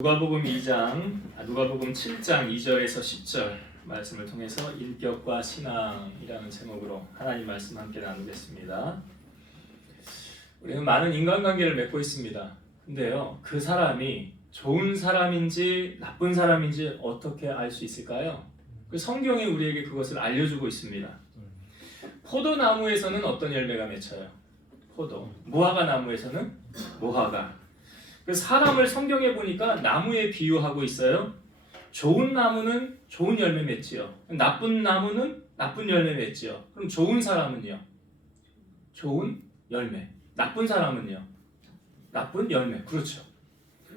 누가복음 7장 2절에서 10절 말씀을 통해서 인격과 신앙이라는 제목으로 하나님 말씀 함께 나누겠습니다. 우리는 많은 인간관계를 맺고 있습니다. 근데요, 그 사람이 좋은 사람인지 나쁜 사람인지 어떻게 알 수 있을까요? 그 성경이 우리에게 그것을 알려주고 있습니다. 포도나무에서는 어떤 열매가 맺혀요? 포도. 무화과 나무에서는 무화과. 그 사람을 성경에 보니까 나무에 비유하고 있어요. 좋은 나무는 좋은 열매 맺지요. 나쁜 나무는 나쁜 열매 맺지요. 그럼 좋은 사람은요? 좋은 열매. 나쁜 사람은요? 나쁜 열매. 그렇죠.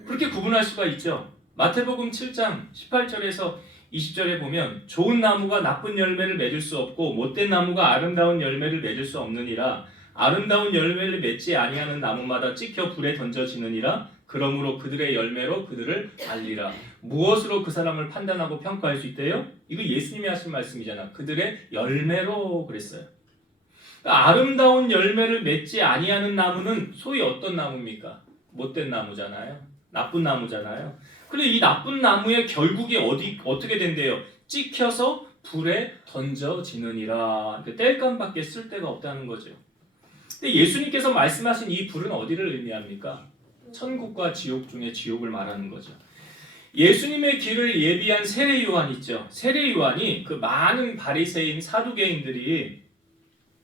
그렇게 구분할 수가 있죠. 마태복음 7장 18절에서 20절에 보면 좋은 나무가 나쁜 열매를 맺을 수 없고 못된 나무가 아름다운 열매를 맺을 수 없느니라. 아름다운 열매를 맺지 아니하는 나무마다 찍혀 불에 던져지느니라. 그러므로 그들의 열매로 그들을 알리라. 무엇으로 그 사람을 판단하고 평가할 수 있대요? 이거 예수님이 하신 말씀이잖아. 그들의 열매로 그랬어요. 그러니까 아름다운 열매를 맺지 아니하는 나무는 소위 어떤 나무입니까? 못된 나무잖아요. 나쁜 나무잖아요. 그런데 이 나쁜 나무의 결국이 어떻게 된대요? 찍혀서 불에 던져지느니라. 땔감밖에 쓸 데가 없다는 거죠. 근데 예수님께서 말씀하신 이 불은 어디를 의미합니까? 천국과 지옥 중에 지옥을 말하는 거죠. 예수님의 길을 예비한 세례 요한 있죠. 세례 요한이 그 많은 바리새인 사두개인들이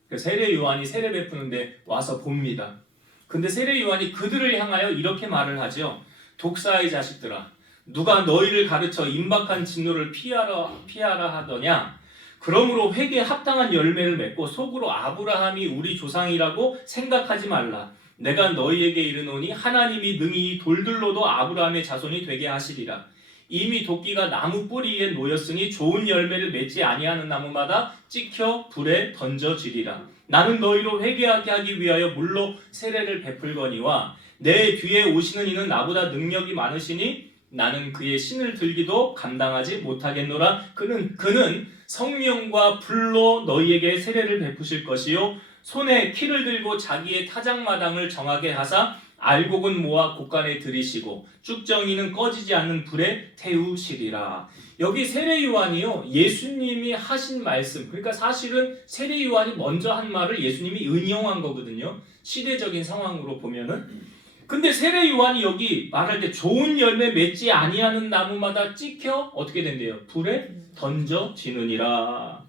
그 세례 요한이 세례 베푸는데 와서 봅니다. 근데 세례 요한이 그들을 향하여 이렇게 말을 하죠. 독사의 자식들아, 누가 너희를 가르쳐 임박한 진노를 피하라 하더냐? 그러므로 회개에 합당한 열매를 맺고 속으로 아브라함이 우리 조상이라고 생각하지 말라. 내가 너희에게 이르노니 하나님이 능히 돌들로도 아브라함의 자손이 되게 하시리라. 이미 도끼가 나무 뿌리에 놓였으니 좋은 열매를 맺지 아니하는 나무마다 찍혀 불에 던져지리라. 나는 너희로 회개하게 하기 위하여 물로 세례를 베풀거니와 내 뒤에 오시는 이는 나보다 능력이 많으시니 나는 그의 신을 들기도 감당하지 못하겠노라. 그는 성령과 불로 너희에게 세례를 베푸실 것이요 손에 키를 들고 자기의 타작마당을 정하게 하사 알곡은 모아 곳간에 들이시고 쭉정이는 꺼지지 않는 불에 태우시리라. 여기 세례 요한이요, 예수님이 하신 말씀, 그러니까 사실은 세례 요한이 먼저 한 말을 예수님이 인용한 거거든요. 시대적인 상황으로 보면은. 근데 세례 요한이 여기 말할 때 좋은 열매 맺지 아니하는 나무마다 찍혀 어떻게 된대요? 불에 던져지느니라.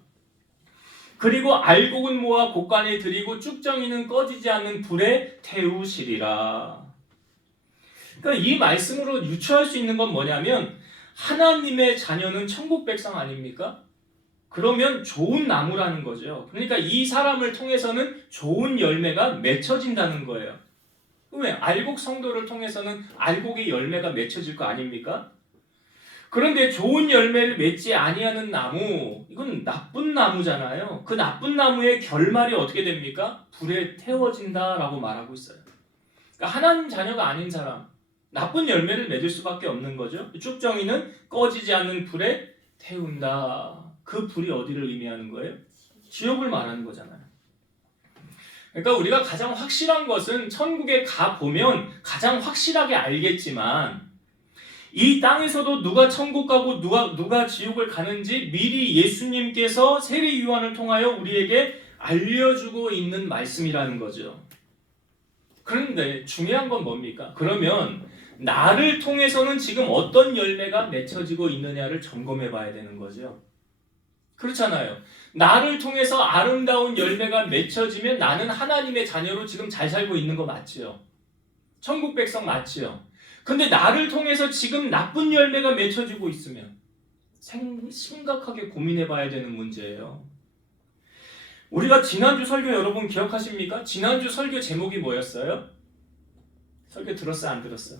그리고 알곡은 모아 곳간에 들이고 쭉정이는 꺼지지 않는 불에 태우시리라. 그러니까 이 말씀으로 유추할 수 있는 건 뭐냐면 하나님의 자녀는 천국 백성 아닙니까? 그러면 좋은 나무라는 거죠. 그러니까 이 사람을 통해서는 좋은 열매가 맺혀진다는 거예요. 왜? 알곡 성도를 통해서는 알곡의 열매가 맺혀질 거 아닙니까? 그런데 좋은 열매를 맺지 아니하는 나무, 이건 나쁜 나무잖아요. 그 나쁜 나무의 결말이 어떻게 됩니까? 불에 태워진다라고 말하고 있어요. 그러니까 하나님 자녀가 아닌 사람, 나쁜 열매를 맺을 수밖에 없는 거죠. 쭉정이는 꺼지지 않는 불에 태운다. 그 불이 어디를 의미하는 거예요? 지옥을 말하는 거잖아요. 그러니까 우리가 가장 확실한 것은 천국에 가보면 가장 확실하게 알겠지만 이 땅에서도 누가 천국 가고 누가 지옥을 가는지 미리 예수님께서 세례 요한을 통하여 우리에게 알려주고 있는 말씀이라는 거죠. 그런데 중요한 건 뭡니까? 그러면 나를 통해서는 지금 어떤 열매가 맺혀지고 있느냐를 점검해 봐야 되는 거죠. 그렇잖아요. 나를 통해서 아름다운 열매가 맺혀지면 나는 하나님의 자녀로 지금 잘 살고 있는 거 맞지요? 천국 백성 맞지요? 근데 나를 통해서 지금 나쁜 열매가 맺혀지고 있으면 심각하게 고민해 봐야 되는 문제예요. 우리가 지난주 설교 여러분 기억하십니까? 지난주 설교 제목이 뭐였어요? 설교 들었어요? 안 들었어요?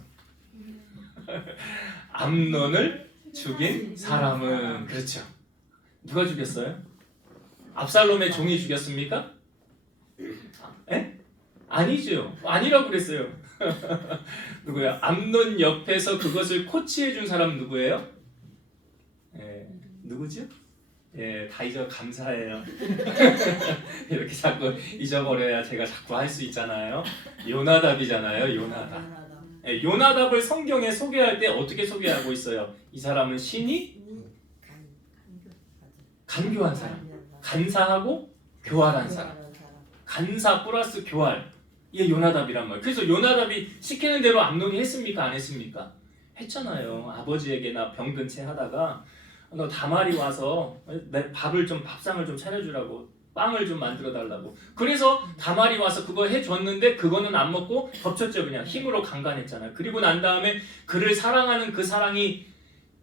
암논을 죽인 사람은. 그렇죠. 누가 죽였어요? 압살롬의 종이 죽였습니까? 에? 아니죠. 아니라고 그랬어요. 누구야? 암논 옆에서 그것을 코치해 준 사람 누구예요? 누구죠? 다 감사해요. 이렇게 자꾸 잊어버려야 제가 자꾸 할 수 있잖아요. 요나답이잖아요. 요나답. 예, 요나답을 성경에 소개할 때 어떻게 소개하고 있어요? 이 사람은 신이 간교한 사람, 간사하고 교활한 사람. 간사 플러스 교활. 이게 요나답이란 말이에요. 그래서 요나답이 시키는 대로 암논이 했습니까? 안 했습니까? 했잖아요. 아버지에게나 병든 채 하다가 너 다말이 와서 내 밥상을 좀 차려주라고, 빵을 좀 만들어 달라고. 그래서 다말이 와서 그거 해줬는데 그거는 안 먹고 덮쳤죠. 그냥 힘으로 강간했잖아요. 그리고 난 다음에 그를 사랑하는 그 사랑이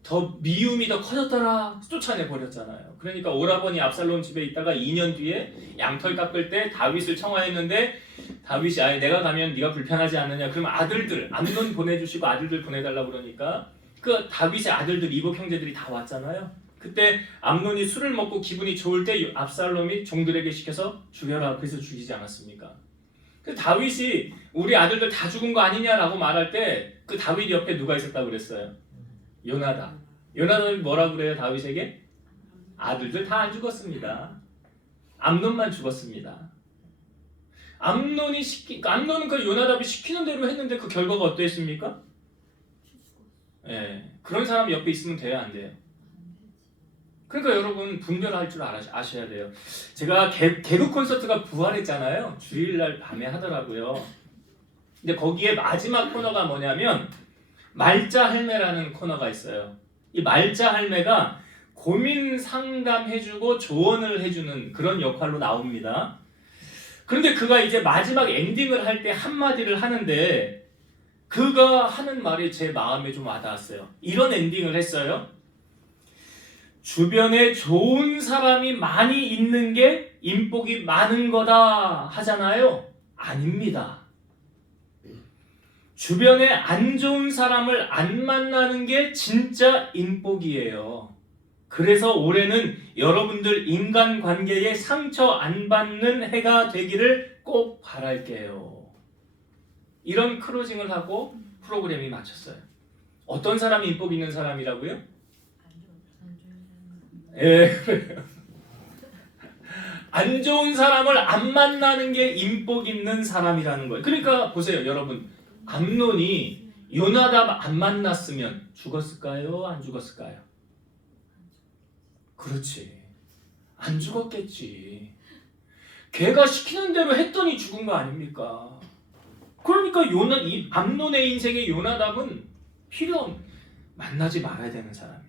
더 미움이 더 커졌더라 쫓아내 버렸잖아요. 그러니까 오라버니 압살롬 집에 있다가 2년 뒤에 양털 깎을 때 다윗을 청하했는데 다윗이 아예 내가 가면 네가 불편하지 않느냐. 그러면 아들들 암논 보내주시고 아들들 보내달라고 그러니까 그 다윗의 아들들 이복 형제들이 다 왔잖아요. 그때 암논이 술을 먹고 기분이 좋을 때 압살롬이 종들에게 시켜서 죽여라. 그래서 죽이지 않았습니까? 그 다윗이 우리 아들들 다 죽은 거 아니냐라고 말할 때 그 다윗 옆에 누가 있었다고 그랬어요? 요나답. 요나답이 뭐라고 그래요? 다윗에게? 아들들 다 안 죽었습니다. 암논만 죽었습니다. 암논은 그 요나답이 시키는 대로 했는데 그 결과가 어땠습니까? 예, 그런 사람 옆에 있으면 돼야 안 돼요? 그러니까 여러분 분별할 줄 아셔야 돼요. 제가 개그 콘서트가 부활했잖아요. 주일날 밤에 하더라고요. 근데 거기에 마지막 코너가 뭐냐면 말자 할매라는 코너가 있어요. 이 말자 할매가 고민 상담해주고 조언을 해주는 그런 역할로 나옵니다. 그런데 그가 이제 마지막 엔딩을 할 때 한마디를 하는데 그가 하는 말이 제 마음에 좀 와닿았어요. 이런 엔딩을 했어요. 주변에 좋은 사람이 많이 있는 게 인복이 많은 거다 하잖아요. 아닙니다. 주변에 안 좋은 사람을 안 만나는 게 진짜 인복이에요. 그래서 올해는 여러분들 인간관계에 상처 안 받는 해가 되기를 꼭 바랄게요. 이런 클로징을 하고 프로그램이 마쳤어요. 어떤 사람이 인복 있는 사람이라고요? 예, 그래요. 안 좋은 사람을 안 만나는 게 인복 있는 사람이라는 거예요. 그러니까 보세요, 여러분. 암논이 요나답 안 만났으면 죽었을까요? 안 죽었을까요? 그렇지. 안 죽었겠지. 걔가 시키는 대로 했더니 죽은 거 아닙니까? 그러니까 이 암논의 인생의 요나답은 만나지 말아야 되는 사람이에요.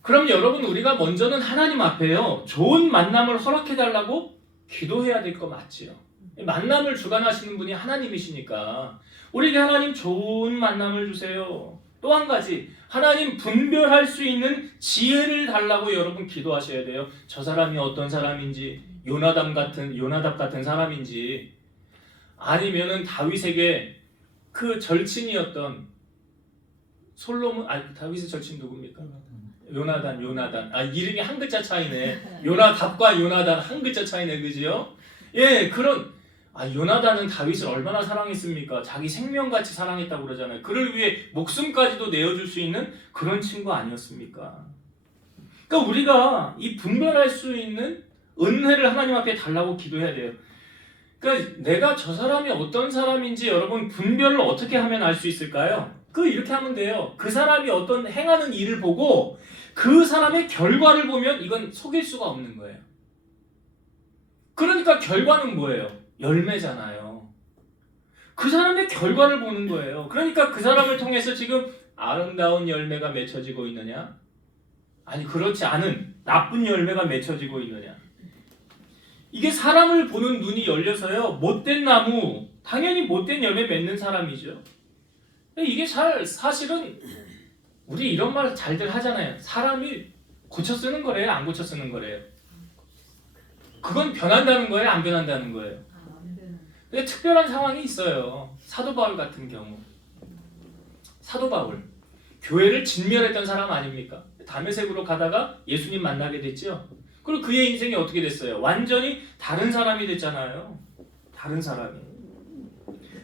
그럼 여러분 우리가 먼저는 하나님 앞에요. 좋은 만남을 허락해달라고 기도해야 될 거 맞지요? 만남을 주관하시는 분이 하나님이시니까 우리에게 하나님 좋은 만남을 주세요. 또 한 가지 하나님 분별할 수 있는 지혜를 달라고 여러분 기도하셔야 돼요. 저 사람이 어떤 사람인지 요나답 같은 사람인지 아니면은 다윗에게 그 절친이었던 다윗의 절친 누굽니까? 요나단. 이름이 한 글자 차이네. 요나답과 요나단 한 글자 차이네, 그지요? 예, 요나단은 다윗을 얼마나 사랑했습니까? 자기 생명같이 사랑했다고 그러잖아요. 그를 위해 목숨까지도 내어줄 수 있는 그런 친구 아니었습니까? 그러니까 우리가 이 분별할 수 있는 은혜를 하나님 앞에 달라고 기도해야 돼요. 그러니까 내가 저 사람이 어떤 사람인지 여러분 분별을 어떻게 하면 알 수 있을까요? 이렇게 하면 돼요. 그 사람이 어떤 행하는 일을 보고 그 사람의 결과를 보면 이건 속일 수가 없는 거예요. 그러니까 결과는 뭐예요? 열매잖아요. 그 사람의 결과를 보는 거예요. 그러니까 그 사람을 통해서 지금 아름다운 열매가 맺혀지고 있느냐? 아니 그렇지 않은 나쁜 열매가 맺혀지고 있느냐? 이게 사람을 보는 눈이 열려서요. 못된 나무, 당연히 못된 열매 맺는 사람이죠. 이게 사실은 우리 이런 말 잘들 하잖아요. 사람이 고쳐 쓰는 거래요? 안 고쳐 쓰는 거래요? 그건 변한다는 거예요? 안 변한다는 거예요? 근데 특별한 상황이 있어요. 사도 바울 같은 경우. 사도 바울. 교회를 진멸했던 사람 아닙니까? 다메섹으로 가다가 예수님 만나게 됐죠. 그리고 그의 인생이 어떻게 됐어요? 완전히 다른 사람이 됐잖아요. 다른 사람이.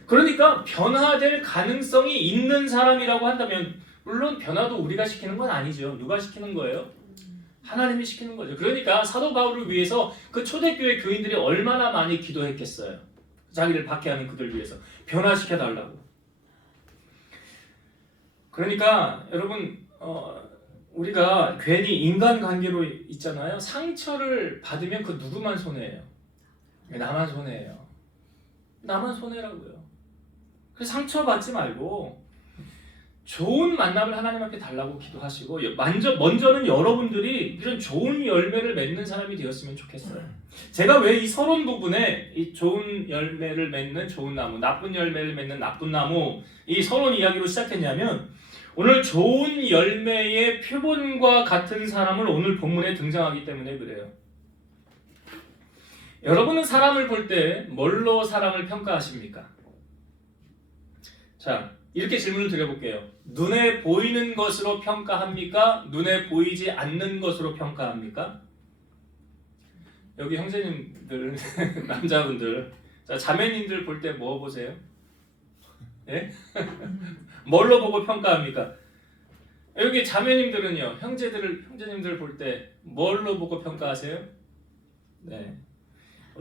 그러니까 변화될 가능성이 있는 사람이라고 한다면 물론 변화도 우리가 시키는 건 아니죠. 누가 시키는 거예요? 하나님이 시키는 거죠. 그러니까 사도 바울을 위해서 그 초대교회 교인들이 얼마나 많이 기도했겠어요. 자기를 박해하는 그들 위해서 변화시켜 달라고. 그러니까 여러분 우리가 괜히 인간관계로 있잖아요. 상처를 받으면 그 누구만 손해예요? 나만 손해예요. 나만 손해라고요. 그래서 상처받지 말고 좋은 만남을 하나님 앞에 달라고 기도하시고 먼저는 여러분들이 이런 좋은 열매를 맺는 사람이 되었으면 좋겠어요. 제가 왜 이 서론 부분에 이 좋은 열매를 맺는 좋은 나무, 나쁜 열매를 맺는 나쁜 나무 이 서론 이야기로 시작했냐면 오늘 좋은 열매의 표본과 같은 사람을 오늘 본문에 등장하기 때문에 그래요. 여러분은 사람을 볼 때 뭘로 사람을 평가하십니까? 자, 이렇게 질문을 드려볼게요. 눈에 보이는 것으로 평가합니까? 눈에 보이지 않는 것으로 평가합니까? 여기 형제님들, 남자분들, 자, 자매님들 볼 때 뭐 보세요? 예? 뭘로 보고 평가합니까? 여기 자매님들은요, 형제님들 볼 때 뭘로 보고 평가하세요? 네.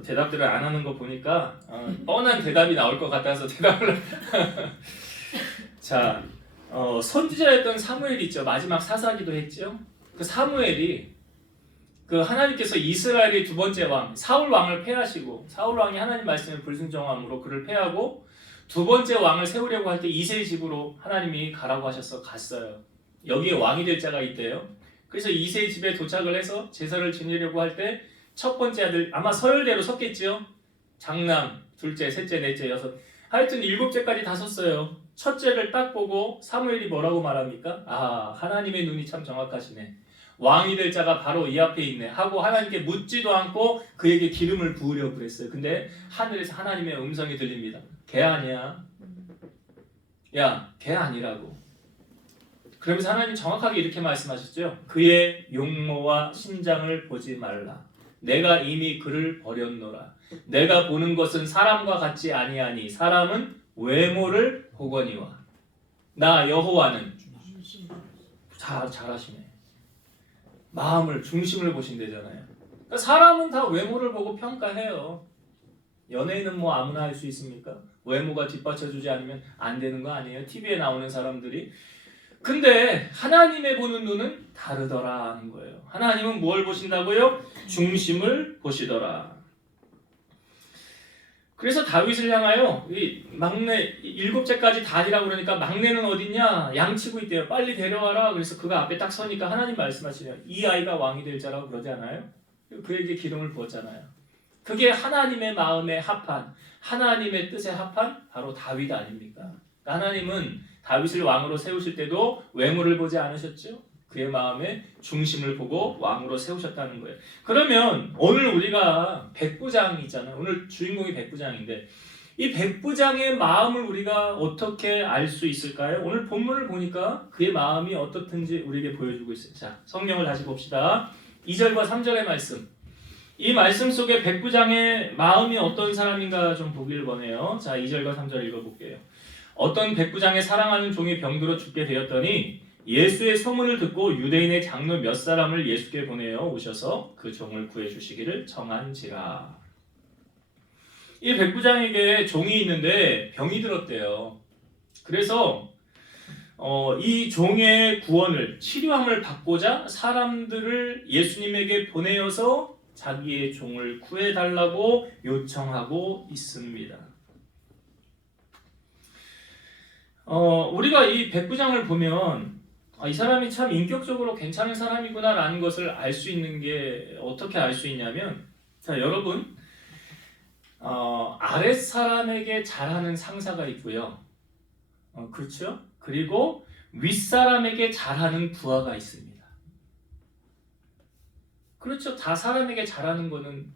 대답들을 안 하는 거 보니까 뻔한 대답이 나올 것 같아서 대답을 자, 선지자였던 사무엘이 있죠. 마지막 사사기도 했죠. 그 사무엘이 그 하나님께서 이스라엘의 두 번째 왕 사울 왕을 패하시고 사울 왕이 하나님 말씀에 불순종함으로 그를 패하고 두 번째 왕을 세우려고 할 때 이새의 집으로 하나님이 가라고 하셔서 갔어요. 여기에 왕이 될 자가 있대요. 그래서 이새의 집에 도착을 해서 제사를 지내려고 할 때 첫 번째 아들 아마 서열대로 섰겠지요. 장남, 둘째, 셋째, 넷째, 여섯 하여튼 7째까지 다 섰어요. 첫째를 딱 보고 사무엘이 뭐라고 말합니까? 아, 하나님의 눈이 참 정확하시네. 왕이 될 자가 바로 이 앞에 있네 하고 하나님께 묻지도 않고 그에게 기름을 부으려고 그랬어요. 근데 하늘에서 하나님의 음성이 들립니다. 걔 아니야. 야, 걔 아니라고. 그러면서 하나님이 정확하게 이렇게 말씀하셨죠. 그의 용모와 신장을 보지 말라. 내가 이미 그를 버렸노라. 내가 보는 것은 사람과 같지 아니하니 사람은 외모를 보거니와 나 여호와는 잘하시네. 마음을 중심을 보신대잖아요. 그러니까 사람은 다 외모를 보고 평가해요. 연예인은 뭐 아무나 할 수 있습니까? 외모가 뒷받쳐주지 않으면 안 되는 거 아니에요? TV에 나오는 사람들이. 근데 하나님의 보는 눈은 다르더라 하는 거예요. 하나님은 뭘 보신다고요? 중심을 보시더라. 그래서 다윗을 향하여 이 막내 7째까지 다니라고 그러니까 막내는 어딨냐? 양치고 있대요. 빨리 데려와라. 그래서 그가 앞에 딱 서니까 하나님 말씀하시네요. 이 아이가 왕이 될 자라고 그러지 않아요? 그에게 기름을 부었잖아요. 그게 하나님의 마음에 합한 하나님의 뜻에 합한 바로 다윗 아닙니까? 하나님은 다윗을 왕으로 세우실 때도 외모를 보지 않으셨죠? 그의 마음의 중심을 보고 왕으로 세우셨다는 거예요. 그러면 오늘 우리가 백부장이 있잖아요. 오늘 주인공이 백부장인데 이 백부장의 마음을 우리가 어떻게 알 수 있을까요? 오늘 본문을 보니까 그의 마음이 어떻든지 우리에게 보여주고 있어요. 자, 성경을 다시 봅시다. 2절과 3절의 말씀. 이 말씀 속에 백부장의 마음이 어떤 사람인가 좀 보기를 원해요. 자, 2절과 3절 읽어볼게요. 어떤 백부장의 사랑하는 종이 병들어 죽게 되었더니 예수의 소문을 듣고 유대인의 장로 몇 사람을 예수께 보내어 오셔서 그 종을 구해주시기를 청한지라. 이 백부장에게 종이 있는데 병이 들었대요. 그래서 이 종의 구원을 치료함을 받고자 사람들을 예수님에게 보내어서 자기의 종을 구해달라고 요청하고 있습니다. 우리가 이 백부장을 보면 이 사람이 참 인격적으로 괜찮은 사람이구나 라는 것을 알 수 있는 게 어떻게 알 수 있냐면 자 여러분 아랫사람에게 잘하는 상사가 있고요. 그렇죠? 그리고 윗사람에게 잘하는 부하가 있습니다. 그렇죠? 다 사람에게 잘하는 거는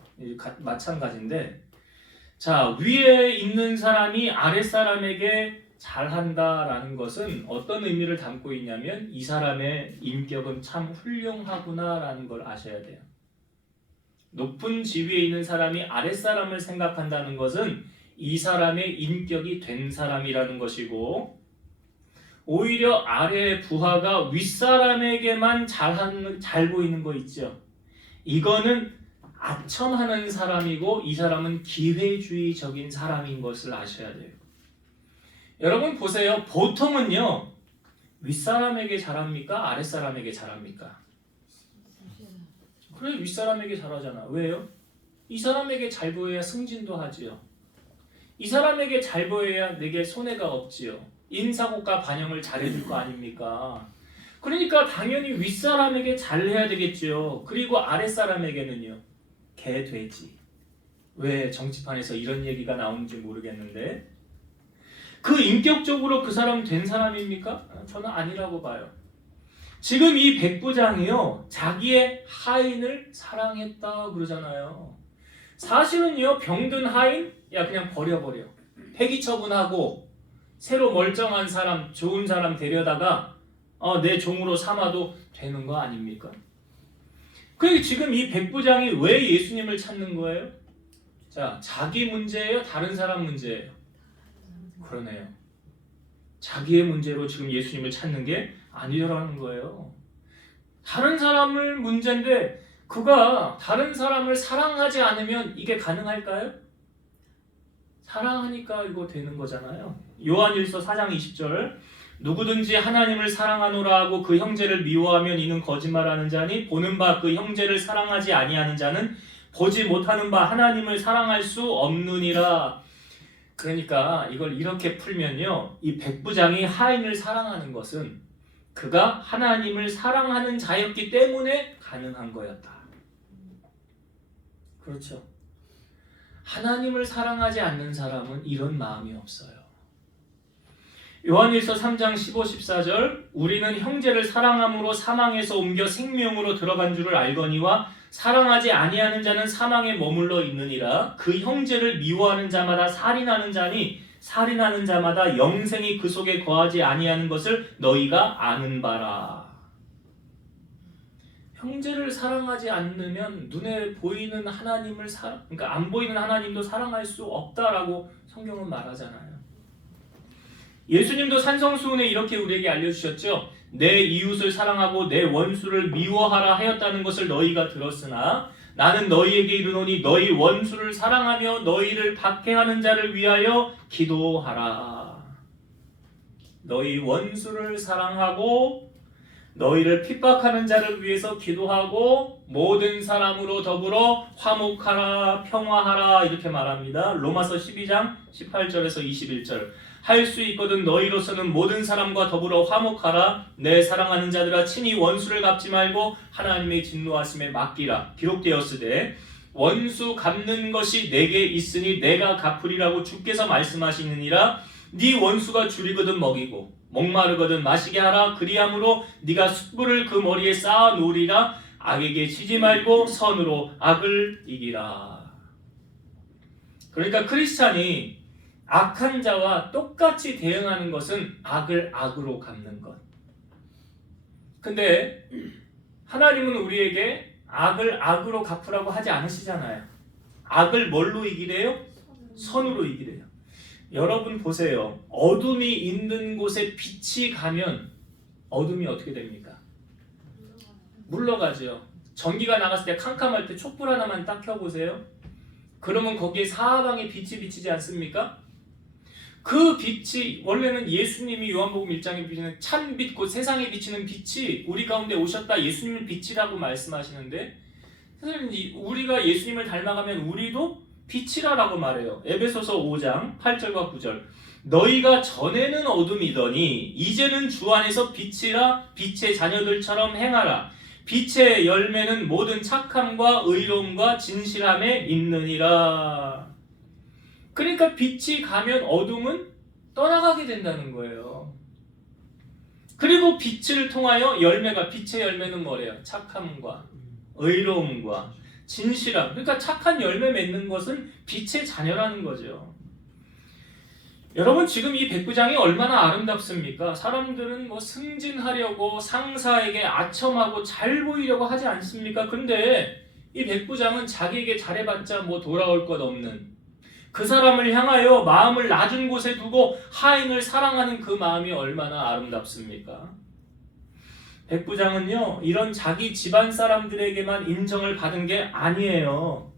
마찬가지인데 자 위에 있는 사람이 아랫사람에게 잘한다라는 것은 어떤 의미를 담고 있냐면 이 사람의 인격은 참 훌륭하구나라는 걸 아셔야 돼요. 높은 지위에 있는 사람이 아랫사람을 생각한다는 것은 이 사람의 인격이 된 사람이라는 것이고 오히려 아래 부하가 윗사람에게만 잘 보이는 거 있죠. 이거는 아첨하는 사람이고 이 사람은 기회주의적인 사람인 것을 아셔야 돼요. 여러분 보세요. 보통은요. 윗사람에게 잘합니까? 아랫사람에게 잘합니까? 그래, 윗사람에게 잘하잖아. 왜요? 이 사람에게 잘 보여야 승진도 하지요. 이 사람에게 잘 보여야 내게 손해가 없지요. 인사고과 반영을 잘해줄 거 아닙니까? 그러니까 당연히 윗사람에게 잘해야 되겠죠. 그리고 아랫사람에게는요. 개 돼지. 왜 정치판에서 이런 얘기가 나오는지 모르겠는데 그 인격적으로 그 사람 된 사람입니까? 저는 아니라고 봐요. 지금 이 백부장이요. 자기의 하인을 사랑했다 그러잖아요. 사실은요. 병든 하인? 야 그냥 버려버려. 폐기 처분하고 새로 멀쩡한 사람, 좋은 사람 데려다가 내 종으로 삼아도 되는 거 아닙니까? 그리고 지금 이 백부장이 왜 예수님을 찾는 거예요? 자, 자기 문제예요? 다른 사람 문제예요? 그러네요. 자기의 문제로 지금 예수님을 찾는 게 아니라는 거예요. 다른 사람을 문제인데 그가 다른 사람을 사랑하지 않으면 이게 가능할까요? 사랑하니까 이거 되는 거잖아요. 요한일서 4장 20절 누구든지 하나님을 사랑하노라 하고 그 형제를 미워하면 이는 거짓말하는 자니 보는 바 그 형제를 사랑하지 아니하는 자는 보지 못하는 바 하나님을 사랑할 수 없느니라. 그러니까 이걸 이렇게 풀면요. 이 백부장이 하인을 사랑하는 것은 그가 하나님을 사랑하는 자였기 때문에 가능한 거였다. 그렇죠. 하나님을 사랑하지 않는 사람은 이런 마음이 없어요. 요한일서 3장 15, 14절 우리는 형제를 사랑함으로 사망에서 옮겨 생명으로 들어간 줄을 알거니와 사랑하지 아니하는 자는 사망에 머물러 있느니라. 그 형제를 미워하는 자마다 살인하는 자니 살인하는 자마다 영생이 그 속에 거하지 아니하는 것을 너희가 아는 바라. 형제를 사랑하지 않으면 눈에 보이는 하나님을 그러니까 안 보이는 하나님도 사랑할 수 없다라고 성경은 말하잖아요. 예수님도 산성수훈에 이렇게 우리에게 알려주셨죠. 내 이웃을 사랑하고 내 원수를 미워하라 하였다는 것을 너희가 들었으나 나는 너희에게 이르노니 너희 원수를 사랑하며 너희를 박해하는 자를 위하여 기도하라. 너희 원수를 사랑하고 너희를 핍박하는 자를 위해서 기도하고 모든 사람으로 더불어 화목하라 평화하라 이렇게 말합니다. 로마서 12장 18절에서 21절 할 수 있거든 너희로서는 모든 사람과 더불어 화목하라. 내 사랑하는 자들아 친히 원수를 갚지 말고 하나님의 진노하심에 맡기라. 기록되었으되 원수 갚는 것이 내게 있으니 내가 갚으리라고 주께서 말씀하시느니라. 네 원수가 줄이거든 먹이고 목마르거든 마시게 하라. 그리함으로 네가 숯불을 그 머리에 쌓아 놓으리라. 악에게 지지 말고 선으로 악을 이기라. 그러니까 크리스찬이 악한 자와 똑같이 대응하는 것은 악을 악으로 갚는 것. 근데 하나님은 우리에게 악을 악으로 갚으라고 하지 않으시잖아요. 악을 뭘로 이기래요? 선으로 이기래요. 여러분 보세요. 어둠이 있는 곳에 빛이 가면 어둠이 어떻게 됩니까? 물러가죠. 전기가 나갔을 때 캄캄할 때 촛불 하나만 딱 켜보세요. 그러면 거기에 사방에 빛이 비치지 않습니까? 그 빛이 원래는 예수님이 요한복음 1장에 비치는 참빛 곧 세상에 비치는 빛이 우리 가운데 오셨다. 예수님을 빛이라고 말씀하시는데 사실 우리가 예수님을 닮아가면 우리도 빛이라라고 말해요. 에베소서 5장 8절과 9절 너희가 전에는 어둠이더니 이제는 주 안에서 빛이라 빛의 자녀들처럼 행하라. 빛의 열매는 모든 착함과 의로움과 진실함에 있느니라. 그러니까 빛이 가면 어둠은 떠나가게 된다는 거예요. 그리고 빛을 통하여 열매가 빛의 열매는 뭐래요? 착함과 의로움과 진실함. 그러니까 착한 열매 맺는 것은 빛의 자녀라는 거죠. 여러분 지금 이 백부장이 얼마나 아름답습니까? 사람들은 뭐 승진하려고 상사에게 아첨하고 잘 보이려고 하지 않습니까? 근데 이 백부장은 자기에게 잘해봤자 뭐 돌아올 것 없는 그 사람을 향하여 마음을 낮은 곳에 두고 하인을 사랑하는 그 마음이 얼마나 아름답습니까? 백부장은요, 이런 자기 집안 사람들에게만 인정을 받은 게 아니에요.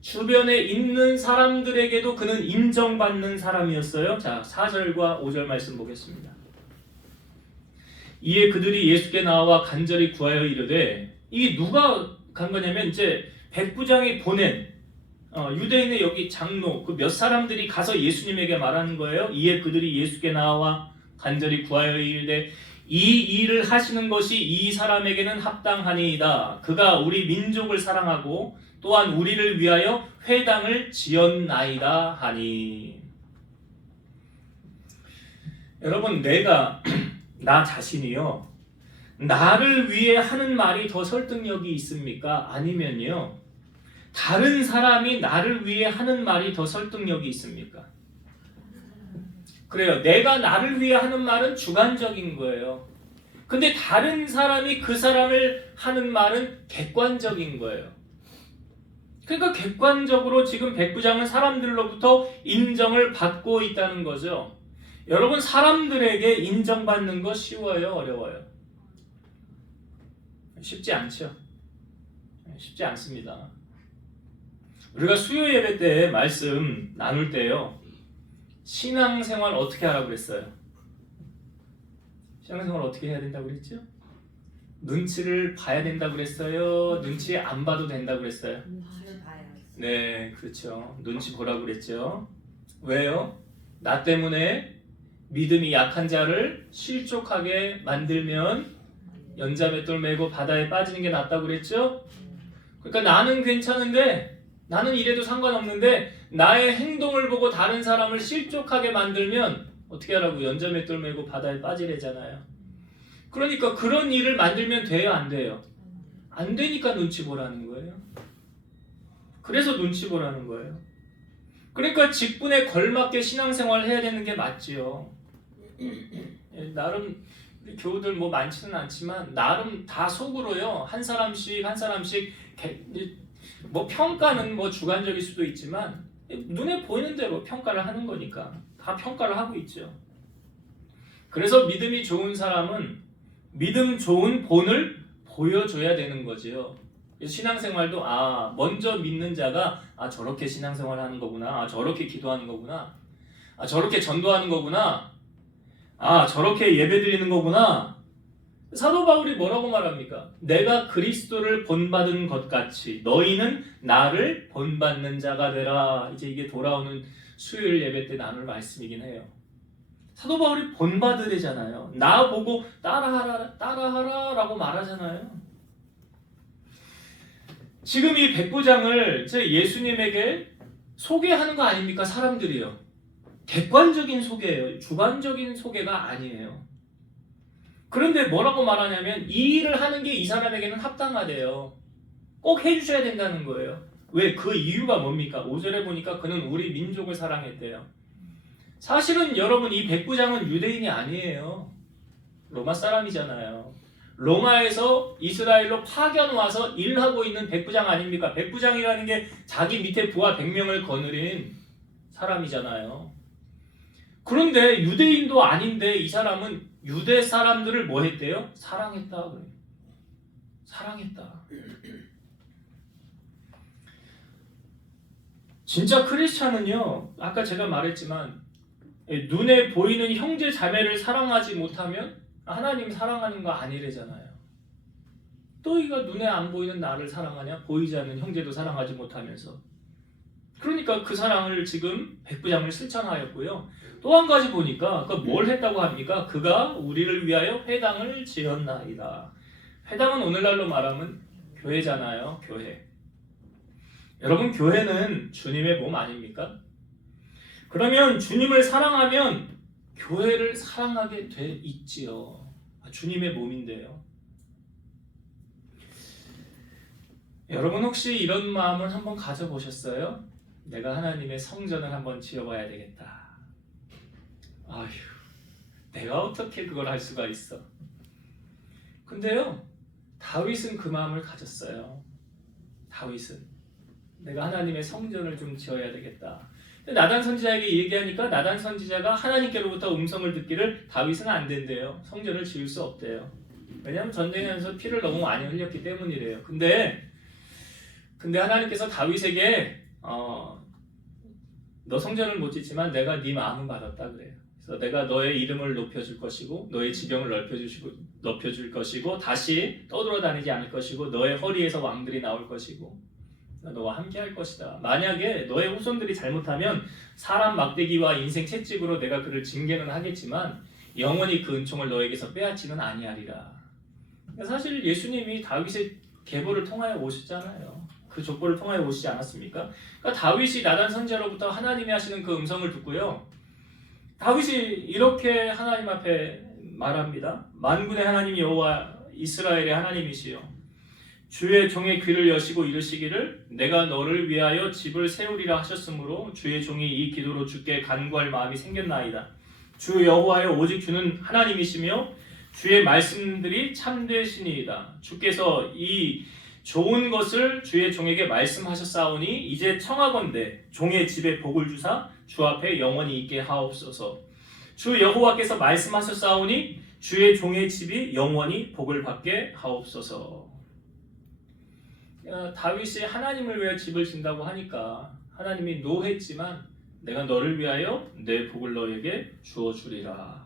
주변에 있는 사람들에게도 그는 인정받는 사람이었어요. 자, 4절과 5절 말씀 보겠습니다. 이에 그들이 예수께 나와 간절히 구하여 이르되, 이게 누가 간 거냐면 이제 백부장이 보낸 유대인의 여기 장로 그 몇 사람들이 가서 예수님에게 말하는 거예요. 이에 그들이 예수께 나와 간절히 구하여 이르되, 이 일을 하시는 것이 이 사람에게는 합당하니이다. 그가 우리 민족을 사랑하고 또한 우리를 위하여 회당을 지었나이다 하니. 여러분, 내가 나 자신이요, 나를 위해 하는 말이 더 설득력이 있습니까? 아니면요, 다른 사람이 나를 위해 하는 말이 더 설득력이 있습니까? 그래요. 내가 나를 위해 하는 말은 주관적인 거예요. 근데 다른 사람이 그 사람을 하는 말은 객관적인 거예요. 그러니까 객관적으로 지금 백부장은 사람들로부터 인정을 받고 있다는 거죠. 여러분, 사람들에게 인정받는 거 쉬워요, 어려워요? 쉽지 않죠. 쉽지 않습니다. 우리가 수요 예배 때 말씀 나눌 때요, 신앙생활 어떻게 하라고 그랬어요? 신앙생활 어떻게 해야 된다고 그랬죠? 눈치를 봐야 된다고 그랬어요? 눈치 안 봐도 된다고 그랬어요? 눈치를 봐야. 네, 그렇죠. 눈치 보라고 그랬죠. 왜요? 나 때문에 믿음이 약한 자를 실족하게 만들면 연자맷돌 메고 바다에 빠지는 게 낫다고 그랬죠? 그러니까 나는 괜찮은데, 나는 이래도 상관없는데 나의 행동을 보고 다른 사람을 실족하게 만들면 어떻게 하라고? 연자맷돌 메고 바다에 빠지래잖아요. 그러니까 그런 일을 만들면 돼요, 안 돼요? 안 되니까 눈치 보라는 거예요. 그래서 눈치 보라는 거예요. 그러니까 직분에 걸맞게 신앙생활을 해야 되는 게 맞지요. 나름 우리 교우들 뭐 많지는 않지만 나름 다 속으로요, 한 사람씩 뭐 평가는 뭐 주관적일 수도 있지만 눈에 보이는 대로 평가를 하는 거니까 다 평가를 하고 있죠. 그래서 믿음이 좋은 사람은 믿음 좋은 본을 보여줘야 되는 거지요. 신앙생활도 먼저 믿는 자가 저렇게 신앙생활하는 거구나, 저렇게 기도하는 거구나, 저렇게 전도하는 거구나, 저렇게 예배드리는 거구나. 사도 바울이 뭐라고 말합니까? 내가 그리스도를 본받은 것 같이 너희는 나를 본받는 자가 되라. 이제 이게 돌아오는 수요일 예배 때 나눌 말씀이긴 해요. 사도 바울이 본받으래잖아요. 나 보고 따라하라 라고 말하잖아요. 지금 이 백부장을 예수님에게 소개하는 거 아닙니까? 사람들이요. 객관적인 소개예요. 주관적인 소개가 아니에요. 그런데 뭐라고 말하냐면 이 일을 하는 게 이 사람에게는 합당하대요. 꼭 해주셔야 된다는 거예요. 왜? 그 이유가 뭡니까? 5절에 보니까 그는 우리 민족을 사랑했대요. 사실은 여러분, 이 백부장은 유대인이 아니에요. 로마 사람이잖아요. 로마에서 이스라엘로 파견 와서 일하고 있는 백부장 아닙니까? 백부장이라는 게 자기 밑에 부하 100명을 거느린 사람이잖아요. 그런데 유대인도 아닌데 이 사람은 유대 사람들을 뭐 했대요? 사랑했다 그래요. 사랑했다. 진짜 크리스찬은요, 아까 제가 말했지만 눈에 보이는 형제 자매를 사랑하지 못하면 하나님 사랑하는 거 아니래잖아요. 또 이가 눈에 안 보이는 나를 사랑하냐? 보이지 않는 형제도 사랑하지 못하면서. 그러니까 그 사랑을 지금 백부장을 실천하였고요. 또 한 가지 보니까 뭘 했다고 합니까? 그가 우리를 위하여 회당을 지었나이다. 회당은 오늘날로 말하면 교회잖아요. 교회. 여러분, 교회는 주님의 몸 아닙니까? 그러면 주님을 사랑하면 교회를 사랑하게 돼 있지요. 주님의 몸인데요. 여러분, 혹시 이런 마음을 한번 가져보셨어요? 내가 하나님의 성전을 한번 지어봐야 되겠다. 아휴, 내가 어떻게 그걸 할 수가 있어? 근데요, 다윗은 그 마음을 가졌어요. 다윗은 내가 하나님의 성전을 좀 지어야 되겠다. 나단 선지자에게 얘기하니까 나단 선지자가 하나님께로부터 음성을 듣기를 다윗은 안 된대요. 성전을 지을 수 없대요. 왜냐하면 전쟁에서 피를 너무 많이 흘렸기 때문이래요. 근데 하나님께서 다윗에게 너 성전을 못 짓지만 내가 네 마음은 받았다 그래요. 그래서 내가 너의 이름을 높여줄 것이고 너의 지병을 넓혀줄 것이고 다시 떠돌아다니지 않을 것이고 너의 허리에서 왕들이 나올 것이고 너와 함께 할 것이다. 만약에 너의 후손들이 잘못하면 사람 막대기와 인생 채찍으로 내가 그를 징계는 하겠지만 영원히 그 은총을 너에게서 빼앗지는 아니하리라. 사실 예수님이 다윗의 계보를 통하여 오셨잖아요. 그 족보를 통하여 오시지 않았습니까? 그러니까 다윗이 나단 선지자로부터 하나님이 하시는 그 음성을 듣고요. 다윗이 이렇게 하나님 앞에 말합니다. 만군의 하나님 여호와 이스라엘의 하나님이시여 주의 종의 귀를 여시고 이르시기를 내가 너를 위하여 집을 세우리라 하셨으므로 주의 종이 이 기도로 주께 간구할 마음이 생겼나이다. 주 여호와여 오직 주는 하나님이시며 주의 말씀들이 참되시니이다. 주께서 이 좋은 것을 주의 종에게 말씀하셨사오니 이제 청하건대 종의 집에 복을 주사 주 앞에 영원히 있게 하옵소서. 주 여호와께서 말씀하셨사오니 주의 종의 집이 영원히 복을 받게 하옵소서. 다윗이 하나님을 위해 집을 짓는다고 하니까 하나님이 노했지만 내가 너를 위하여 내 복을 너에게 주어주리라.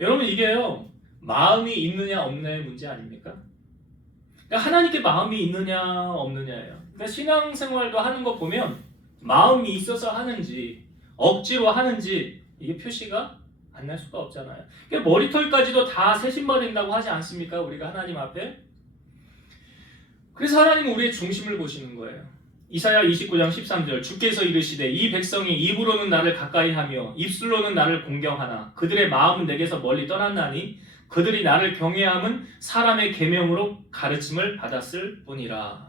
여러분 이게요 마음이 있느냐 없느냐의 문제 아닙니까? 그러니까 하나님께 마음이 있느냐 없느냐예요. 그러니까 신앙생활도 하는 거 보면 마음이 있어서 하는지 억지로 하는지 이게 표시가 안 날 수가 없잖아요. 그러니까 머리털까지도 다 세심받는다고 하지 않습니까? 우리가 하나님 앞에. 그래서 하나님은 우리의 중심을 보시는 거예요. 이사야 29장 13절 주께서 이르시되 이 백성이 입으로는 나를 가까이하며 입술로는 나를 공경하나 그들의 마음은 내게서 멀리 떠났나니 그들이 나를 경외함은 사람의 계명으로 가르침을 받았을 뿐이라.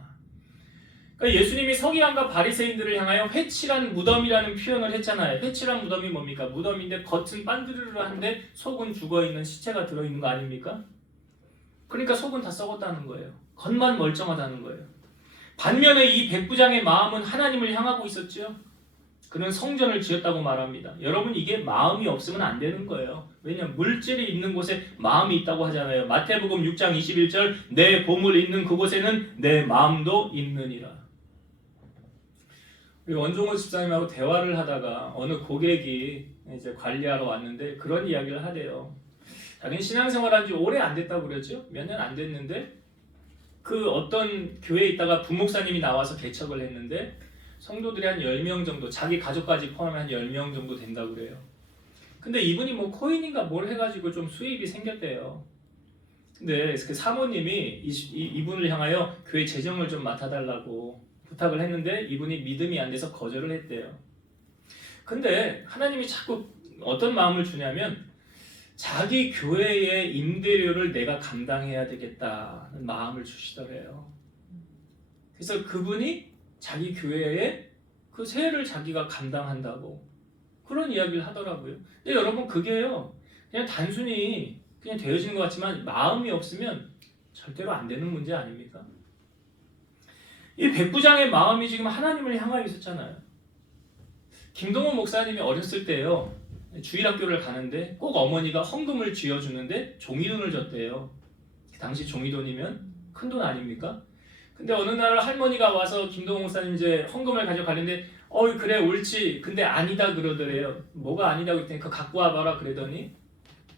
그러니까 예수님이 서기관과 바리새인들을 향하여 회칠한 무덤이라는 표현을 했잖아요. 회칠한 무덤이 뭡니까? 무덤인데 겉은 반드르르한데 속은 죽어있는 시체가 들어있는 거 아닙니까? 그러니까 속은 다 썩었다는 거예요. 겉만 멀쩡하다는 거예요. 반면에 이 백부장의 마음은 하나님을 향하고 있었죠. 그는 성전을 지었다고 말합니다. 여러분 이게 마음이 없으면 안 되는 거예요. 왜냐하면 물질이 있는 곳에 마음이 있다고 하잖아요. 마태복음 6장 21절 내 보물 있는 그곳에는 내 마음도 있느니라. 우리 원종호 집사님하고 대화를 하다가 어느 고객이 이제 관리하러 왔는데 그런 이야기를 하대요. 자기는 신앙생활한 지 오래 안 됐다고 그랬죠. 몇 년 안 됐는데 그 어떤 교회에 있다가 부목사님이 나와서 개척을 했는데 성도들이 한 10명 정도, 자기 가족까지 포함해 한 10명 정도 된다고 그래요. 근데 이분이 뭐 코인인가 뭘 해가지고 좀 수입이 생겼대요. 근데 그 사모님이 이분을 향하여 교회 재정을 좀 맡아달라고 부탁을 했는데 이분이 믿음이 안 돼서 거절을 했대요. 근데 하나님이 자꾸 어떤 마음을 주냐면 자기 교회의 임대료를 내가 감당해야 되겠다는 마음을 주시더래요. 그래서 그분이 자기 교회의 그 세를 자기가 감당한다고 그런 이야기를 하더라고요. 근데 여러분 그게요 그냥 단순히 그냥 되어지는 것 같지만 마음이 없으면 절대로 안 되는 문제 아닙니까? 이 백부장의 마음이 지금 하나님을 향하여 있었잖아요. 김동원 목사님이 어렸을 때요 주일학교를 가는데 꼭 어머니가 헌금을 쥐어주는데 종이돈을 줬대요. 당시 종이돈이면 큰 돈 아닙니까? 근데 어느 날 할머니가 와서 김동원 목사님 이제 헌금을 가져가는데 그래 옳지 근데 아니다 그러더래요. 뭐가 아니다 그랬더니 그거 갖고 와봐라 그러더니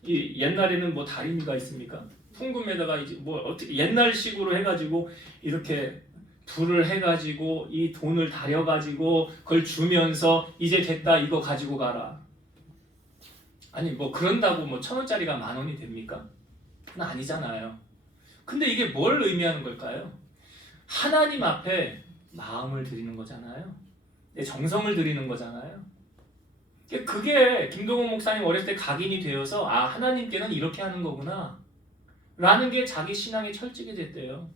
이 옛날에는 뭐 다리미가 있습니까? 풍금에다가 이제 뭐 어떻게 옛날식으로 해가지고 이렇게 불을 해가지고 이 돈을 다려가지고 그걸 주면서 이제 됐다 이거 가지고 가라. 아니 뭐 그런다고 뭐 1,000원짜리가 10,000원이 됩니까? 그건 아니잖아요. 근데 이게 뭘 의미하는 걸까요? 하나님 앞에 마음을 드리는 거잖아요. 내 정성을 드리는 거잖아요. 그게 김동원 목사님 어렸을 때 각인이 되어서 하나님께는 이렇게 하는 거구나 라는 게 자기 신앙의 철칙이 됐대요.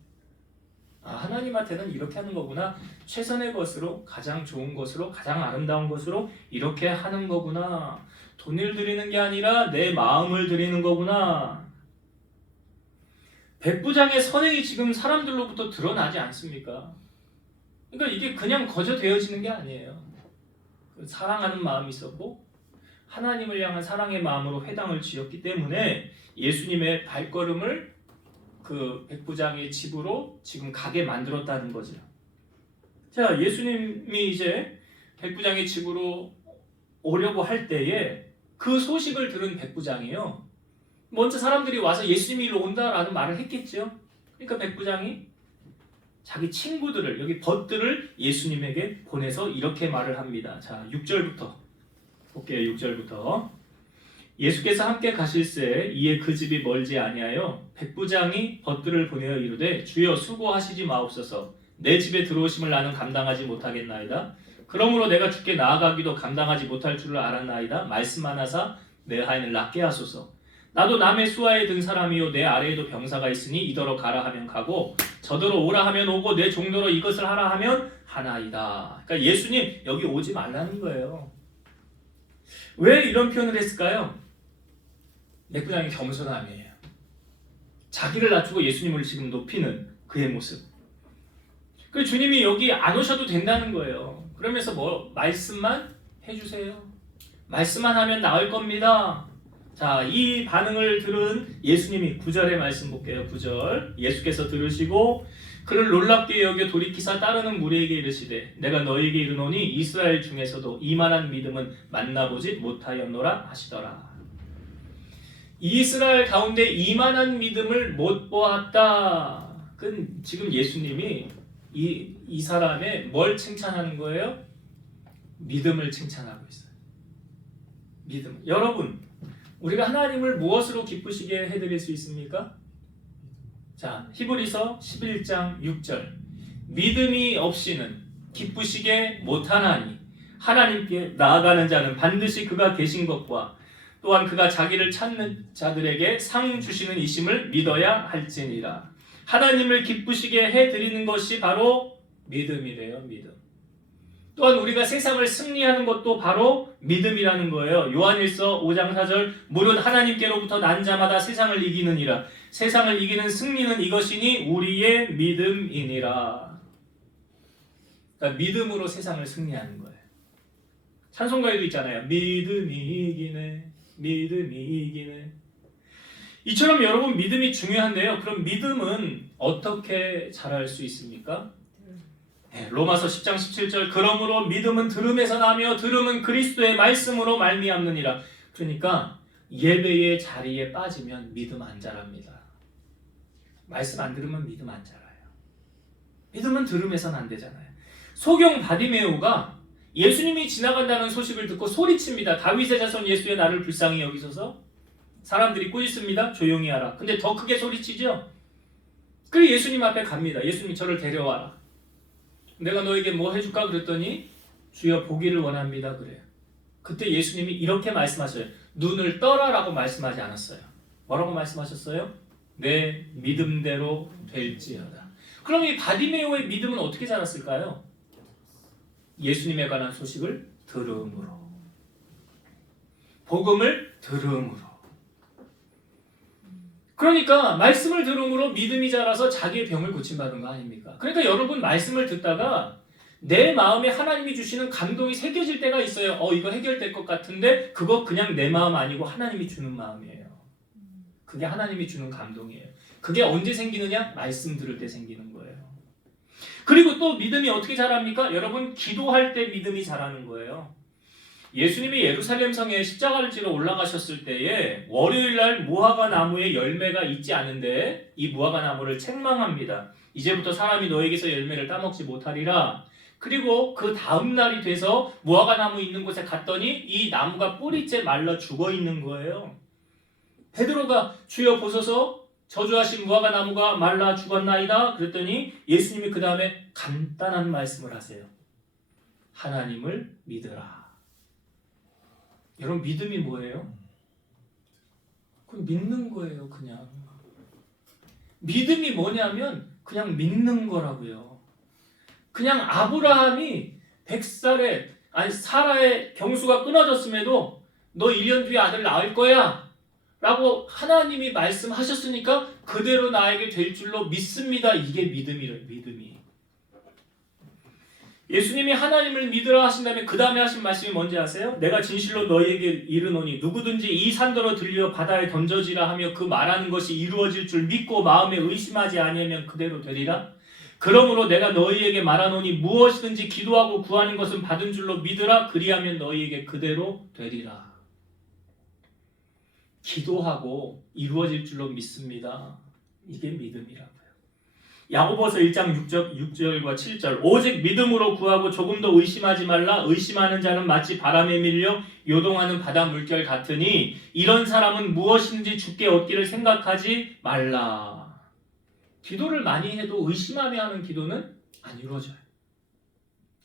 하나님한테는 이렇게 하는 거구나. 최선의 것으로 가장 좋은 것으로 가장 아름다운 것으로 이렇게 하는 거구나. 돈을 드리는 게 아니라 내 마음을 드리는 거구나. 백부장의 선행이 지금 사람들로부터 드러나지 않습니까? 그러니까 이게 그냥 거저 되어지는 게 아니에요. 사랑하는 마음이 있었고 하나님을 향한 사랑의 마음으로 회당을 지었기 때문에 예수님의 발걸음을 그 백부장의 집으로 지금 가게 만들었다는 거죠. 자, 예수님이 이제 백부장의 집으로 오려고 할 때에 그 소식을 들은 백부장이요, 먼저 사람들이 와서 예수님이 일로 온다라는 말을 했겠죠. 그러니까 백부장이 자기 친구들을, 여기 벗들을 예수님에게 보내서 이렇게 말을 합니다. 자, 6절부터 볼게요. 6절부터. 예수께서 함께 가실새 이에 그 집이 멀지 아니하여 백부장이 벗들을 보내어 이르되 주여 수고하시지 마옵소서. 내 집에 들어오심을 나는 감당하지 못하겠나이다. 그러므로 내가 주께 나아가기도 감당하지 못할 줄을 알았나이다. 말씀하나사 내 하인을 낫게 하소서. 나도 남의 수하에 든 사람이요 내 아래에도 병사가 있으니 이더러 가라 하면 가고 저더러 오라 하면 오고 내 종더러 이것을 하라 하면 하나이다. 그러니까 예수님 여기 오지 말라는 거예요. 왜 이런 표현을 했을까요? 백부장의 겸손함이에요. 자기를 낮추고 예수님을 지금 높이는 그의 모습. 그 주님이 여기 안 오셔도 된다는 거예요. 그러면서 뭐 말씀만 해주세요. 말씀만 하면 나을 겁니다. 자, 이 반응을 들은 예수님이 9절의 말씀 볼게요. 9절. 예수께서 들으시고 그를 놀랍게 여겨 돌이키사 따르는 무리에게 이르시되 내가 너희에게 이르노니 이스라엘 중에서도 이만한 믿음은 만나보지 못하였노라 하시더라. 이스라엘 가운데 이만한 믿음을 못 보았다. 그 지금 예수님이 이 사람의 뭘 칭찬하는 거예요? 믿음을 칭찬하고 있어요. 믿음. 여러분, 우리가 하나님을 무엇으로 기쁘시게 해드릴 수 있습니까? 자, 히브리서 11장 6절. 믿음이 없이는 기쁘시게 못하나니 하나님께 나아가는 자는 반드시 그가 계신 것과 또한 그가 자기를 찾는 자들에게 상 주시는 이심을 믿어야 할지니라. 하나님을 기쁘시게 해드리는 것이 바로 믿음이래요. 믿음. 또한 우리가 세상을 승리하는 것도 바로 믿음이라는 거예요. 요한일서 5장 4절 무릇 하나님께로부터 난 자마다 세상을 이기느니라. 세상을 이기는 승리는 이것이니 우리의 믿음이니라. 그러니까 믿음으로 세상을 승리하는 거예요. 찬송가에도 있잖아요. 믿음이 이기네. 믿음이 이기네. 이처럼 여러분 믿음이 중요한데요. 그럼 믿음은 어떻게 자랄 수 있습니까? 로마서 10장 17절 그러므로 믿음은 들음에서 나며 들음은 그리스도의 말씀으로 말미암느니라. 그러니까 예배의 자리에 빠지면 믿음 안 자랍니다. 말씀 안 들으면 믿음 안 자라요. 믿음은 들음에서는 안 되잖아요. 소경 바디메오가 예수님이 지나간다는 소식을 듣고 소리칩니다. 다윗의 자손 예수의 나를 불쌍히 여기소서. 사람들이 꾸짖습니다. 조용히 하라. 근데 더 크게 소리치죠. 그리고 예수님 앞에 갑니다. 예수님이 저를 데려와라. 내가 너에게 뭐 해줄까? 그랬더니 주여 보기를 원합니다. 그래요. 그때 예수님이 이렇게 말씀하셔요. 눈을 떠라라고 말씀하지 않았어요. 뭐라고 말씀하셨어요? 내 믿음대로 될지어다. 그럼 이 바디메오의 믿음은 어떻게 자랐을까요? 예수님에 관한 소식을 들음으로, 복음을 들음으로. 그러니까 말씀을 들음으로 믿음이 자라서 자기의 병을 고침받은 거 아닙니까? 그러니까 여러분 말씀을 듣다가 내 마음에 하나님이 주시는 감동이 새겨질 때가 있어요. 이거 해결될 것 같은데 그거 그냥 내 마음 아니고 하나님이 주는 마음이에요. 그게 하나님이 주는 감동이에요. 그게 언제 생기느냐? 말씀 들을 때 생기는 거예요. 그리고 또 믿음이 어떻게 자랍니까? 여러분 기도할 때 믿음이 자라는 거예요. 예수님이 예루살렘 성에 십자가를 지러 올라가셨을 때에 월요일날 무화과 나무에 열매가 있지 않은데 이 무화과 나무를 책망합니다. 이제부터 사람이 너에게서 열매를 따먹지 못하리라. 그리고 그 다음 날이 돼서 무화과 나무 있는 곳에 갔더니 이 나무가 뿌리째 말라 죽어 있는 거예요. 베드로가 주여 보소서 저주하신 무화과 나무가 말라 죽었나이다. 그랬더니 예수님이 그 다음에 간단한 말씀을 하세요. 하나님을 믿으라. 여러분 믿음이 뭐예요? 그건 믿는 거예요. 그냥 믿음이 뭐냐면 그냥 믿는 거라고요. 그냥 아브라함이 100살에 사라의 경수가 끊어졌음에도 너 1년 뒤에 아들 낳을 거야 라고 하나님이 말씀하셨으니까 그대로 나에게 될 줄로 믿습니다. 이게 믿음이래요. 믿음이. 예수님이 하나님을 믿으라 하신 다음에 그 다음에 하신 말씀이 뭔지 아세요? 내가 진실로 너희에게 이르노니 누구든지 이 산더러 들려 바다에 던져지라 하며 그 말하는 것이 이루어질 줄 믿고 마음에 의심하지 아니하면 그대로 되리라. 그러므로 내가 너희에게 말하노니 무엇이든지 기도하고 구하는 것은 받은 줄로 믿으라. 그리하면 너희에게 그대로 되리라. 기도하고 이루어질 줄로 믿습니다. 이게 믿음이라고요. 야고보서 1장 6절과 7절 오직 믿음으로 구하고 조금 더 의심하지 말라. 의심하는 자는 마치 바람에 밀려 요동하는 바다 물결 같으니 이런 사람은 무엇인지 주께 얻기를 생각하지 말라. 기도를 많이 해도 의심하며 하는 기도는 안 이루어져요.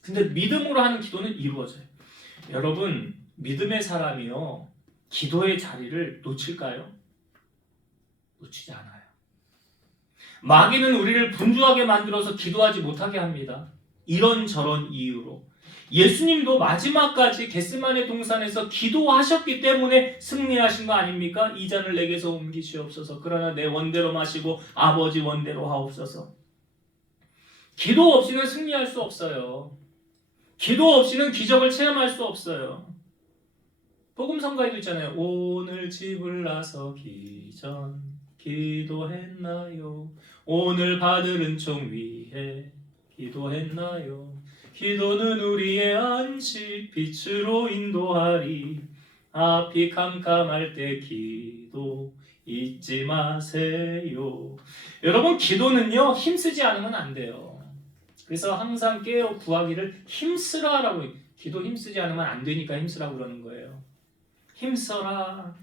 근데 믿음으로 하는 기도는 이루어져요. 여러분, 믿음의 사람이요, 기도의 자리를 놓칠까요? 놓치지 않아요. 마귀는 우리를 분주하게 만들어서 기도하지 못하게 합니다. 이런저런 이유로. 예수님도 마지막까지 겟세마네 동산에서 기도하셨기 때문에 승리하신 거 아닙니까? 이 잔을 내게서 옮기시옵소서. 그러나 내 원대로 마시고 아버지 원대로 하옵소서. 기도 없이는 승리할 수 없어요. 기도 없이는 기적을 체험할 수 없어요. 복음성가에도 있잖아요. 오늘 집을 나서기 전 기도했나요? 오늘 받을 은총 위해 기도했나요? 기도는 우리의 안식 빛으로 인도하리. 앞이 캄캄할 때 기도 잊지 마세요. 여러분, 기도는요 힘쓰지 않으면 안 돼요. 그래서 항상 깨어 구하기를 힘쓰라라고. 기도 힘쓰지 않으면 안 되니까 힘쓰라고 그러는 거예요. 힘써라.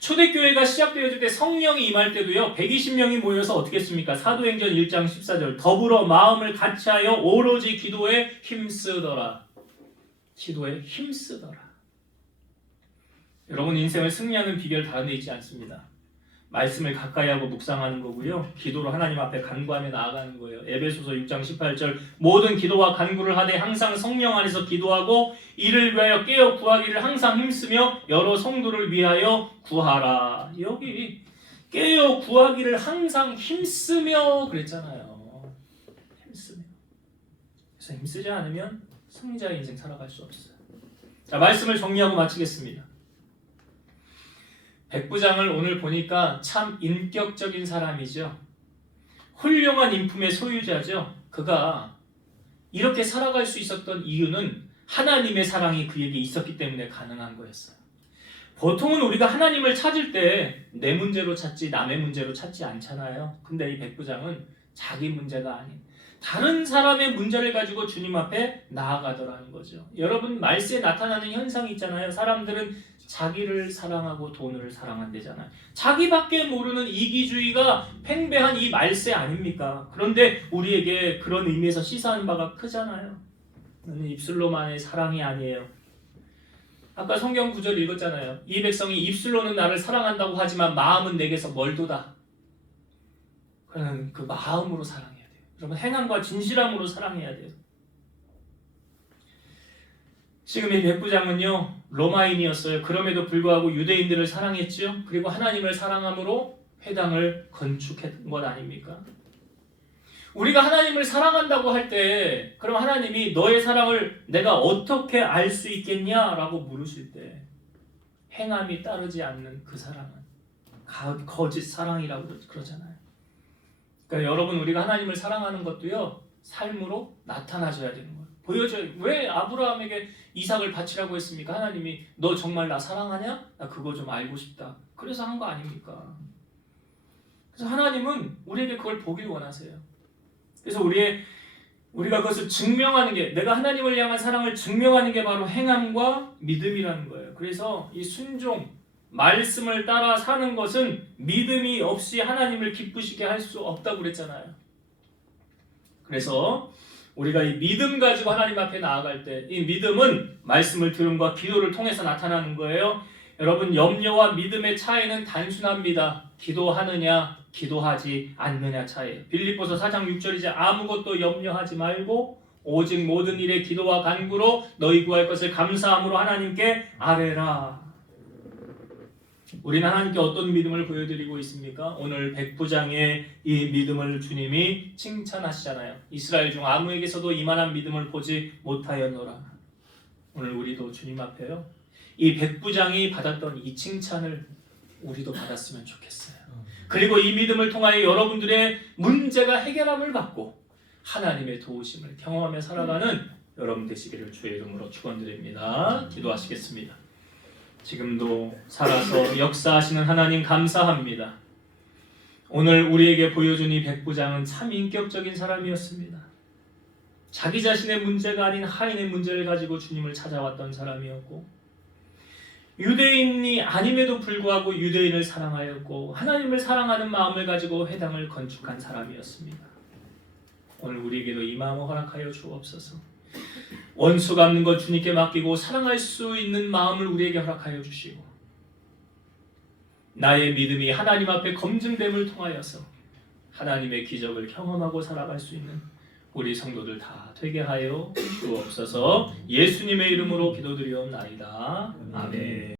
초대교회가 시작되어질 때 성령이 임할 때도요 120명이 모여서 어떻게 했습니까? 사도행전 1장 14절 더불어 마음을 같이하여 오로지 기도에 힘쓰더라. 기도에 힘쓰더라. 여러분, 인생을 승리하는 비결 다른 데 있지 않습니다. 말씀을 가까이 하고 묵상하는 거고요, 기도로 하나님 앞에 간구하며 나아가는 거예요. 에베소서 6장 18절 모든 기도와 간구를 하되 항상 성령 안에서 기도하고 이를 위하여 깨어 구하기를 항상 힘쓰며 여러 성도를 위하여 구하라. 여기 깨어 구하기를 항상 힘쓰며 그랬잖아요. 힘쓰며. 그래서 힘쓰지 않으면 승리자의 인생 살아갈 수 없어요. 자, 말씀을 정리하고 마치겠습니다. 백부장을 오늘 보니까 참 인격적인 사람이죠. 훌륭한 인품의 소유자죠. 그가 이렇게 살아갈 수 있었던 이유는 하나님의 사랑이 그에게 있었기 때문에 가능한 거였어요. 보통은 우리가 하나님을 찾을 때 내 문제로 찾지 남의 문제로 찾지 않잖아요. 근데 이 백부장은 자기 문제가 아닌 다른 사람의 문제를 가지고 주님 앞에 나아가더라는 거죠. 여러분, 말세에 나타나는 현상이 있잖아요. 사람들은 자기를 사랑하고 돈을 사랑한대잖아요. 자기밖에 모르는 이기주의가 팽배한 이 말세 아닙니까? 그런데 우리에게 그런 의미에서 시사하는 바가 크잖아요. 입술로만의 사랑이 아니에요. 아까 성경 구절 읽었잖아요. 이 백성이 입술로는 나를 사랑한다고 하지만 마음은 내게서 멀도다. 그는 그 마음으로 사랑해야 돼요. 여러분, 행함과 진실함으로 사랑해야 돼요. 지금 이 백부장은요 로마인이었어요. 그럼에도 불구하고 유대인들을 사랑했죠. 그리고 하나님을 사랑함으로 회당을 건축한 것 아닙니까? 우리가 하나님을 사랑한다고 할 때 그럼 하나님이 너의 사랑을 내가 어떻게 알 수 있겠냐라고 물으실 때 행함이 따르지 않는 그 사랑은 거짓 사랑이라고 그러잖아요. 그러니까 여러분, 우리가 하나님을 사랑하는 것도요 삶으로 나타나줘야 되는 거예요. 보여줘야. 왜 아브라함에게 이삭을 바치라고 했습니까? 하나님이 너 정말 나 사랑하냐? 나 그거 좀 알고 싶다. 그래서 한 거 아닙니까? 그래서 하나님은 우리에게 그걸 보길 원하세요. 그래서 우리가 그것을 증명하는 게, 내가 하나님을 향한 사랑을 증명하는 게 바로 행함과 믿음이라는 거예요. 그래서 이 순종, 말씀을 따라 사는 것은 믿음이 없이 하나님을 기쁘시게 할 수 없다고 그랬잖아요. 그래서 우리가 이 믿음 가지고 하나님 앞에 나아갈 때, 이 믿음은 말씀을 들음과 기도를 통해서 나타나는 거예요. 여러분, 염려와 믿음의 차이는 단순합니다. 기도하느냐 기도하지 않느냐 차이예요. 빌립보서 4장 6절이죠. 아무것도 염려하지 말고 오직 모든 일에 기도와 간구로 너희 구할 것을 감사함으로 하나님께 아뢰라. 우리는 하나님께 어떤 믿음을 보여드리고 있습니까? 오늘 백부장의 이 믿음을 주님이 칭찬하시잖아요. 이스라엘 중 아무에게서도 이만한 믿음을 보지 못하였노라. 오늘 우리도 주님 앞에요, 이 백부장이 받았던 이 칭찬을 우리도 받았으면 좋겠어요. 그리고 이 믿음을 통하여 여러분들의 문제가 해결함을 받고 하나님의 도우심을 경험하며 살아가는 여러분 되시기를 주의 이름으로 축원드립니다. 기도하시겠습니다. 지금도 살아서 역사하시는 하나님 감사합니다. 오늘 우리에게 보여준 이 백부장은 참 인격적인 사람이었습니다. 자기 자신의 문제가 아닌 하인의 문제를 가지고 주님을 찾아왔던 사람이었고, 유대인이 아님에도 불구하고 유대인을 사랑하였고 하나님을 사랑하는 마음을 가지고 회당을 건축한 사람이었습니다. 오늘 우리에게도 이 마음을 허락하여 주옵소서. 원수 갚는 것 주님께 맡기고 사랑할 수 있는 마음을 우리에게 허락하여 주시고, 나의 믿음이 하나님 앞에 검증됨을 통하여서 하나님의 기적을 경험하고 살아갈 수 있는 우리 성도들 다 되게 하여 주옵소서. 예수님의 이름으로 기도드리옵나이다. 아멘.